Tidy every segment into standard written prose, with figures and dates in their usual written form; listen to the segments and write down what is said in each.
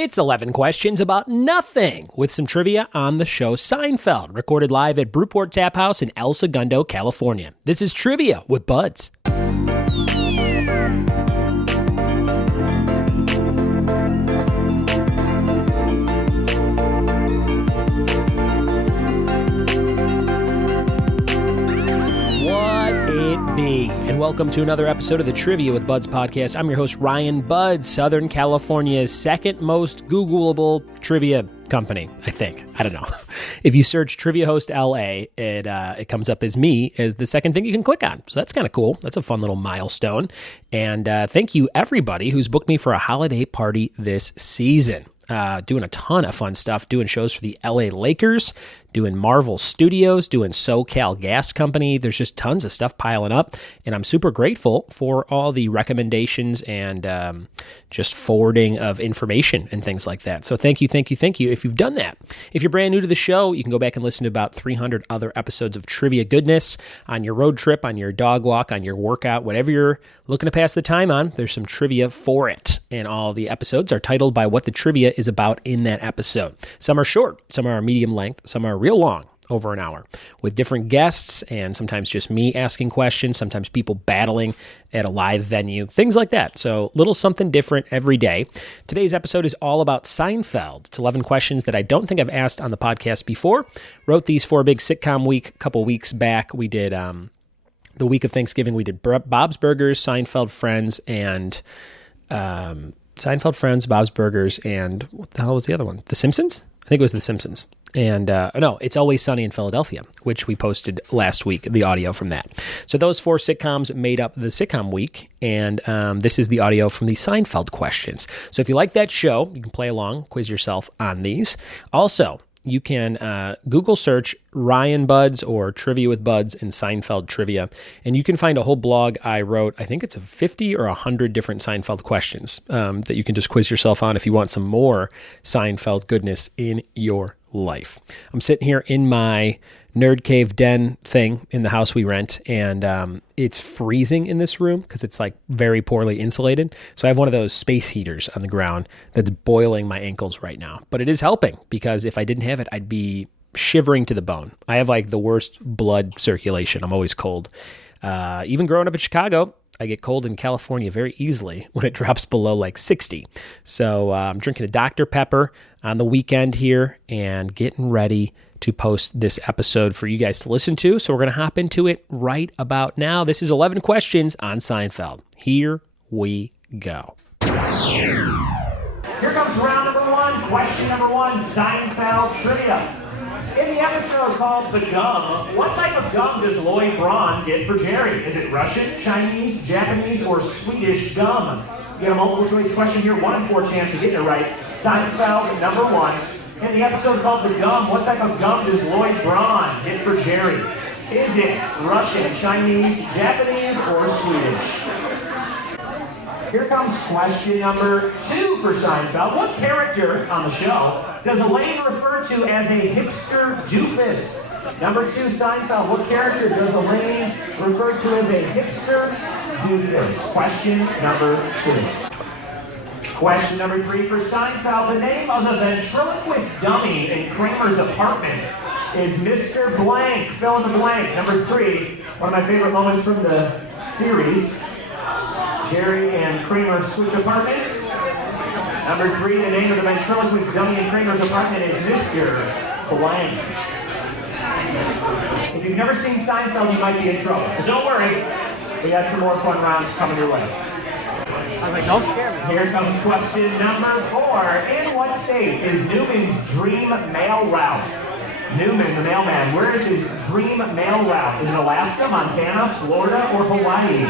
It's 11 questions about nothing with some trivia on the show Seinfeld, recorded live at Brewport Tap House in El Segundo, California. This is Trivia with Buds. And welcome to another episode of the Trivia with Buds podcast. I'm your host, Ryan Buds, Southern California's second most Googleable trivia company, I think. I don't know. If you search Trivia Host LA, it comes up as me as the second thing you can click on. So that's kind of cool. That's a fun little milestone. And thank you, everybody who's booked me for a holiday party this season. Doing a ton of fun stuff, doing shows for the LA Lakers, doing Marvel Studios, doing SoCal Gas Company. There's just tons of stuff piling up, and I'm super grateful for all the recommendations and just forwarding of information and things like that. So thank you if you've done that. If you're brand new to the show, you can go back and listen to about 300 other episodes of trivia goodness on your road trip, on your dog walk, on your workout, whatever you're looking to pass the time on. There's some trivia for it, and all the episodes are titled by what the trivia is about in that episode. Some are short, some are medium length, some are real long, over an hour, with different guests and sometimes just me asking questions, sometimes people battling at a live venue, things like that. So little something different every day. Today's episode is all about Seinfeld. It's 11 questions that I don't think I've asked on the podcast before. Wrote these for a big sitcom week a couple weeks back. We did the week of Thanksgiving. We did Bob's Burgers, Seinfeld Friends, and Bob's Burgers, and what the hell was the other one? The Simpsons? I think it was The Simpsons. And no, It's Always Sunny in Philadelphia, which we posted last week, the audio from that. So those four sitcoms made up the sitcom week, and this is the audio from the Seinfeld questions. So if you like that show, you can play along, quiz yourself on these. Also, you can Google search Ryan Buds or Trivia with Buds and Seinfeld Trivia, and you can find a whole blog I wrote. I think it's 50 or 100 different Seinfeld questions that you can just quiz yourself on if you want some more Seinfeld goodness in your life. I'm sitting here in my nerd cave den thing in the house we rent, and it's freezing in this room because it's like very poorly insulated. So I have one of those space heaters on the ground that's boiling my ankles right now. But it is helping because if I didn't have it, I'd be shivering to the bone. I have like the worst blood circulation. I'm always cold. Even growing up in Chicago, I get cold in California very easily when it drops below like 60. So I'm drinking a Dr. Pepper on the weekend here and getting ready to post this episode for you guys to listen to. So we're going to hop into it right about now. This is 11 questions on Seinfeld. Here we go. Here comes round number one. Question number one, Seinfeld trivia. In the episode called The Gum, what type of gum does Lloyd Braun get for Jerry? Is it Russian, Chinese, Japanese, or Swedish gum? You get a multiple choice question here, 1 in 4 chance of getting it right. Seinfeld number one. In the episode called The Gum, what type of gum does Lloyd Braun get for Jerry? Is it Russian, Chinese, Japanese, or Swedish? Here comes question number 2 for Seinfeld. What character on the show does Elaine refer to as a hipster doofus? Number 2, Seinfeld. What character does Elaine refer to as a hipster doofus? Question number 2. Question number 3 for Seinfeld. The name of the ventriloquist dummy in Kramer's apartment is Mr. Blank. Fill in the blank. Number 3, one of my favorite moments from the series. Jerry and Kramer switch apartments. Number 3, the name of the ventriloquist dummy in Kramer's apartment is Mr. Blank. If you've never seen Seinfeld, you might be in trouble. But don't worry, we got some more fun rounds coming your way. I was like, don't scare me. Here comes question number 4. In what state is Newman's dream mail route? Newman, the mailman, where is his dream mail route? Is it Alaska, Montana, Florida, or Hawaii?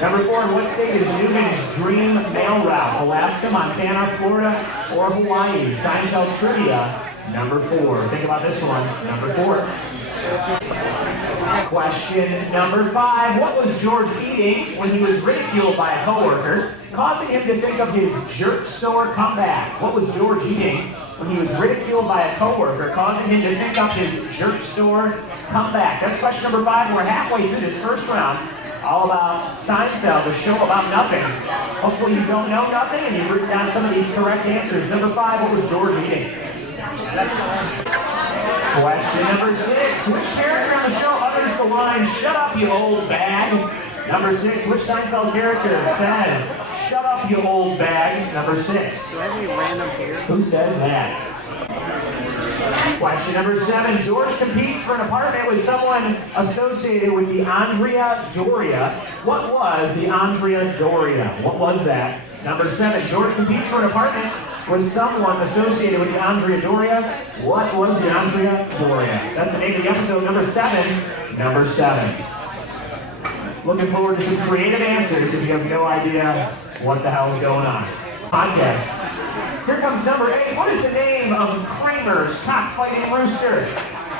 Number 4, in what state is Newman's dream mail route? Alaska, Montana, Florida, or Hawaii? Seinfeld trivia, number 4. Think about this one, number 4. Question number 5. What was George eating when he was ridiculed by a coworker, causing him to think of his jerk store comeback? What was George eating when he was ridiculed by a coworker, causing him to think of his jerk store comeback? That's question number 5. We're halfway through this first round. all about Seinfeld, the show about nothing. Hopefully you don't know nothing and you've written down some of these correct answers. Number 5, what was George eating? Question number 6, which character on the show utters the line, "Shut up, you old bag"? Number 6, which Seinfeld character says, "Shut up, you old bag"? Number 6. Do I have any random here? Who says that? Question number 7. George competes for an apartment with someone associated with the Andrea Doria. What was the Andrea Doria? What was that? Number 7. George competes for an apartment with someone associated with the Andrea Doria. What was the Andrea Doria? That's the name of the episode. Number 7. Number 7. Looking forward to some creative answers if you have no idea what the hell's going on. Podcast. Here comes number 8. What is the name of Kramer's cockfighting rooster?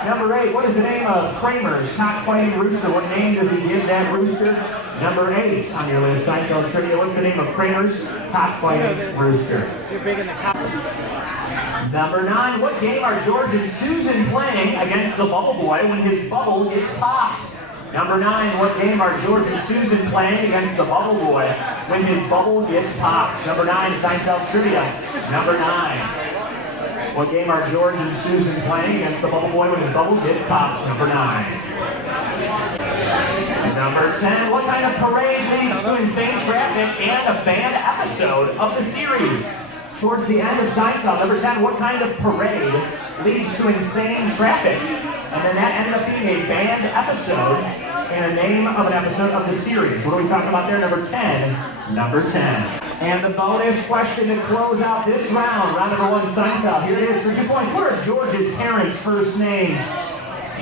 Number 8. What is the name of Kramer's cockfighting rooster? What name does he give that rooster? Number 8 on your list, Seinfeld trivia. What's the name of Kramer's cockfighting rooster? You're big in the cock. Number 9. What game are George and Susan playing against the Bubble Boy when his bubble gets popped? Number 9, what game are George and Susan playing against the Bubble Boy when his bubble gets popped? Number 9, Seinfeld trivia. Number 9, what game are George and Susan playing against the Bubble Boy when his bubble gets popped? Number 9. Number 10, what kind of parade leads to insane traffic and a banned episode of the series? Towards the end of Seinfeld. Number 10, what kind of parade leads to insane traffic? And then that ended up being a banned episode and a name of an episode of the series. What are we talking about there? Number 10. Number 10. And the bonus question to close out this round, round number 1, Seinfeld. Here it is for 2 points. What are George's parents' first names?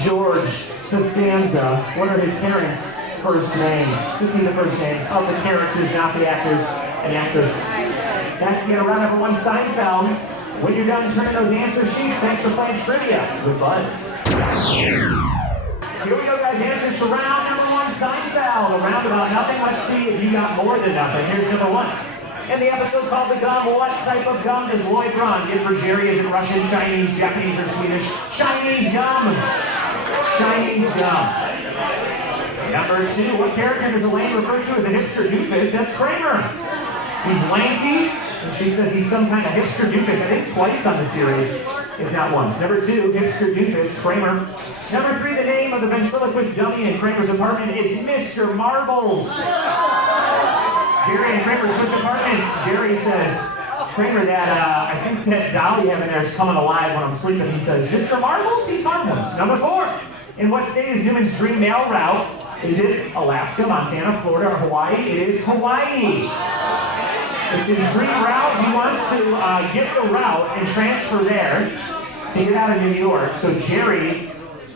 George Costanza. What are his parents' first names? Just need the first names of the characters, not the actors and actress. That's the end of round number 1, Seinfeld. When you're done turning those answer sheets, thanks for playing trivia with Buds. Here we go, guys. Answers for round number 1, Seinfeld. A round about nothing. Let's see if you got more than nothing. Here's number 1. In the episode called The Gum, what type of gum does Lloyd Braun get for Jerry? Is it Russian, Chinese, Japanese, or Swedish? Chinese gum. Chinese gum. Number 2. What character does Elaine refer to as a hipster doofus? That's Kramer. He's lanky. And she says he's some kind of hipster doofus, I think twice on the series, if not once. Number 2, hipster doofus, Kramer. Number 3, the name of the ventriloquist dummy in Kramer's apartment is Mr. Marbles. Jerry and Kramer switch apartments. Jerry says, Kramer, I think that doll you have in there is coming alive when I'm sleeping. He says, Mr. Marbles? He's harmless. Number 4, in what state is Newman's dream mail route? Is it Alaska, Montana, Florida, or Hawaii? It is Hawaii. It's his dream route. He wants to get the route and transfer there to get out of New York. So Jerry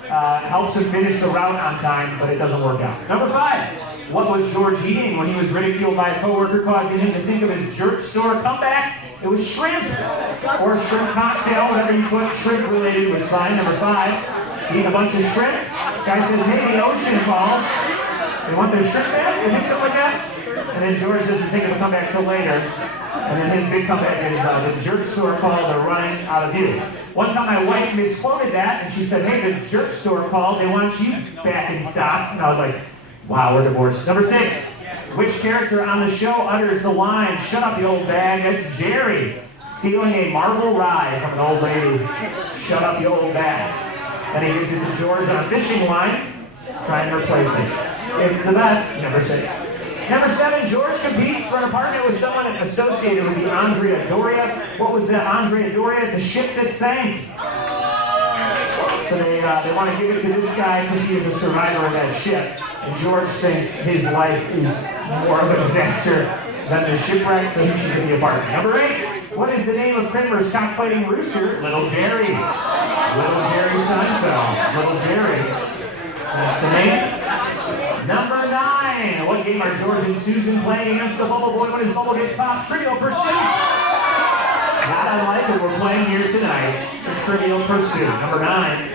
helps him finish the route on time, but it doesn't work out. Number 5, what was George eating when he was ridiculed by a coworker, causing him to think of his jerk store comeback? It was shrimp, or shrimp cocktail, whatever you put. Shrimp related was fine. Number 5, eating a bunch of shrimp. Guy says, hey, the ocean called. They want their shrimp back? You think something like that? And then George doesn't think it'll come back till later. And then his big comeback is the jerk store called, they're running out of you. One time my wife misquoted that, and she said, hey, the jerk store called, they want you back in stock. And I was like, wow, we're divorced. Number 6, which character on the show utters the line, shut up, you old bag? That's Jerry, stealing a marble ride from an old lady. Shut up, you old bag. Then he gives it to George on a fishing line, trying to replace it. It's the best. Number 6. Number 7, George competes for an apartment with someone associated with the Andrea Doria. What was the Andrea Doria? It's a ship that sank. So they want to give it to this guy because he is a survivor of that ship. And George thinks his life is more of a disaster than the shipwreck, so he should get the apartment. Number 8, what is the name of Kramer's cockfighting rooster? Little Jerry. Little Jerry Seinfeld. Little Jerry. That's the name. Number 9, what game are George and Susan playing against the Bubble Boy when his bubble gets popped? Trivial Pursuit. Not unlike what we're playing here tonight. The Trivial Pursuit. Number 9.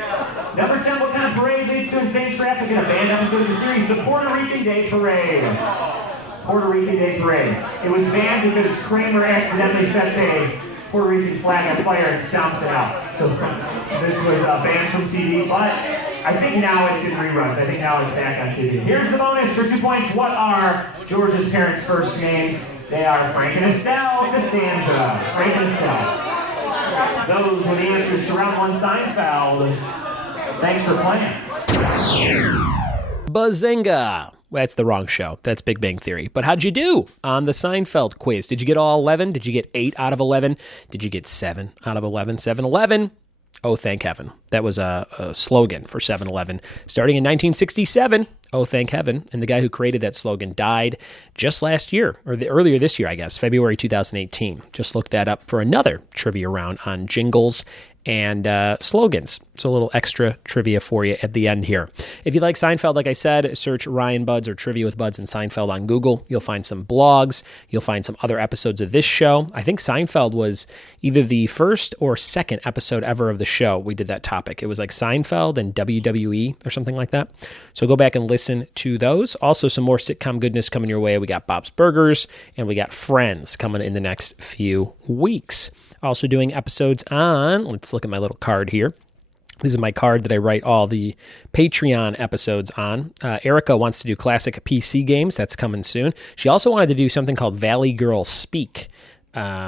Number 10, what kind of parade leads to insane traffic in a banned episode of the series? The Puerto Rican Day Parade. Puerto Rican Day Parade. It was banned because Kramer accidentally sets a Puerto Rican flag on fire and stomps it out. So this was banned from TV, but I think now it's in reruns. I think now it's back on TV. Here's the bonus for 2 points. What are George's parents' first names? They are Frank and Estelle Costanza. Frank and Estelle. Those were the answers to round one Seinfeld. Thanks for playing. Bazinga! That's the wrong show. That's Big Bang Theory. But how'd you do on the Seinfeld quiz? Did you get all 11? Did you get 8 out of 11? Did you get 7 out of 11? 7-Eleven? Oh, thank heaven. That was a slogan for 7-Eleven starting in 1967. Oh, thank heaven. And the guy who created that slogan died just last year, or earlier this year, I guess, February 2018. Just looked that up for another trivia round on jingles and slogans. So a little extra trivia for you at the end here. If you like Seinfeld, like I said, search Ryan Buds or Trivia with Buds and Seinfeld on Google. You'll find some blogs. You'll find some other episodes of this show. I think Seinfeld was either the first or second episode ever of the show. We did that topic. It was like Seinfeld and WWE or something like that. So go back and listen to those. Also, some more sitcom goodness coming your way. We got Bob's Burgers and we got Friends coming in the next few weeks. Also doing episodes on, let's look at my little card here. This is my card that I write all the Patreon episodes on. Erica wants to do classic PC games. That's coming soon. She also wanted to do something called Valley Girl Speak,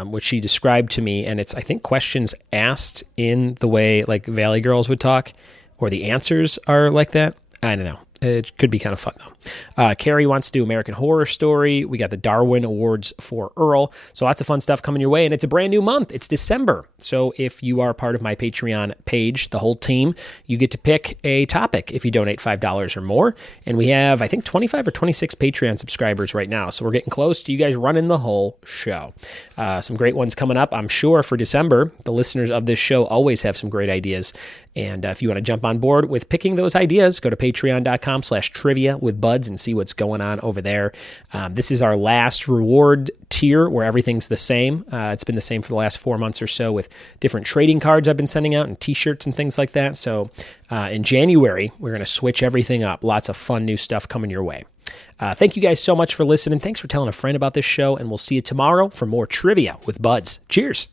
which she described to me. And it's, I think, questions asked in the way like Valley Girls would talk, or the answers are like that. I don't know. It could be kind of fun, though. Carrie wants to do American Horror Story. We got the Darwin Awards for Earl. So lots of fun stuff coming your way. And it's a brand new month. It's December. So if you are part of my Patreon page, the whole team, you get to pick a topic if you donate $5 or more. And we have, I think, 25 or 26 Patreon subscribers right now. So we're getting close to you guys running the whole show. Some great ones coming up, I'm sure, for December. The listeners of this show always have some great ideas. And if you want to jump on board with picking those ideas, go to patreon.com/trivia with Buds and see what's going on over there. This is our last reward tier where everything's the same. It's been the same for the last 4 months or so with different trading cards I've been sending out and t-shirts and things like that. So in January, we're going to switch everything up. Lots of fun new stuff coming your way. Thank you guys so much for listening. Thanks for telling a friend about this show, and we'll see you tomorrow for more Trivia with Buds. Cheers.